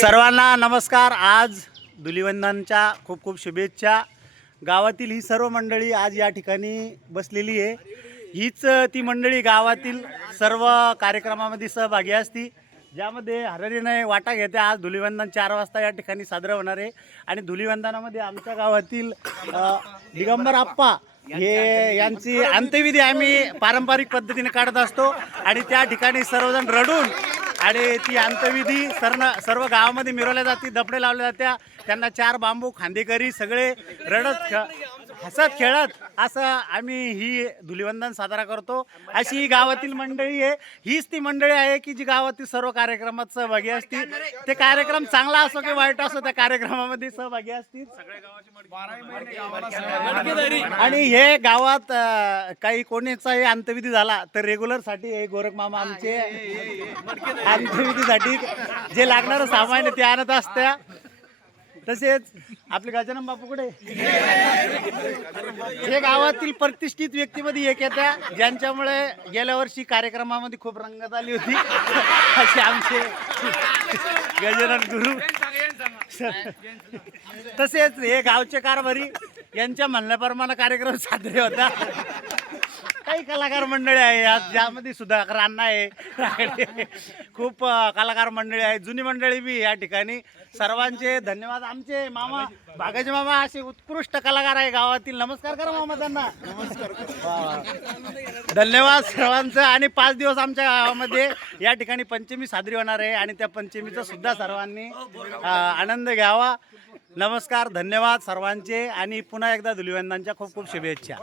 सर्वांना नमस्कार। आज धुलिवंदनच्या खूप खूप शुभेच्छा। गावातील ही सर्व मंडळी आज या ठिकाणी बसलेली आहे। हीच ती मंडळी गावातील सर्व कार्यक्रमामध्ये सहभागी असती, ज्यामध्ये हररीने वाटा घेते। आज धुलिवंदन 4 वाजता या ठिकाणी साजरं होणार आहे आणि धुलिवंदनामध्ये आमच्या गावातील दिगंबर आप्पा हे यांची अंत्यविधी आम्ही पारंपरिक पद्धतीने काढत असतो आणि त्या ठिकाणी सर्वजण रडून आणि ती अंत्यविधी सर्व गावामध्ये मिरवल्या जाते, दपडे लावल्या जात्या। त्यांना 4 बांबू खांदेकरी सगळे रडत हसत खेळत असं आम्ही ही धुलिवंदन साजरा करतो। अशी ही गावातील मंडळी आहे। हीच ती मंडळी आहे की जी गावातील सर्व कार्यक्रमात सहभागी असते। ते कार्यक्रम चांगला असो की वाईट असो, त्या कार्यक्रमामध्ये सहभागी असतील। आणि हे गावात काही कोणीचाही अंत्यविधी झाला तर रेग्युलर साठी हे गोरख मामा आमचे अंत्यविधीसाठी जे लागणारं सामान आहे ते आणत असत्या। तसेच आपले गजानन बापू कुठे हे गावातील प्रतिष्ठित व्यक्तीमध्ये एक येत्या, ज्यांच्यामुळे गेल्या वर्षी कार्यक्रमामध्ये खूप रंगत आली होती असे आमचे गजानन गुरु। तसेच हे गावचे कारभारी यांच्या म्हणण्याप्रमाणे कार्यक्रम साजरे होता। काही कलाकार मंडळी आहे आज, ज्यामध्ये सुधाकर अण्णा आहे, खूप कलाकार मंडळी आहे, जुनी मंडळी बी या ठिकाणी। सर्वांचे धन्यवाद। आमचे मामा भागाचे मामा असे उत्कृष्ट कलाकार आहे गावातील। नमस्कार करा मामा त्यांना। नमस्कार, धन्यवाद सर्वांचं। आणि 5 दिवस आमच्या गावामध्ये या ठिकाणी पंचमी साजरी होणार आहे आणि त्या पंचमीचा सुद्धा सर्वांनी आनंद घ्यावा। नमस्कार, धन्यवाद सर्वांचे आणि पुन्हा एकदा धुलिवंदनच्या खूप खूप शुभेच्छा।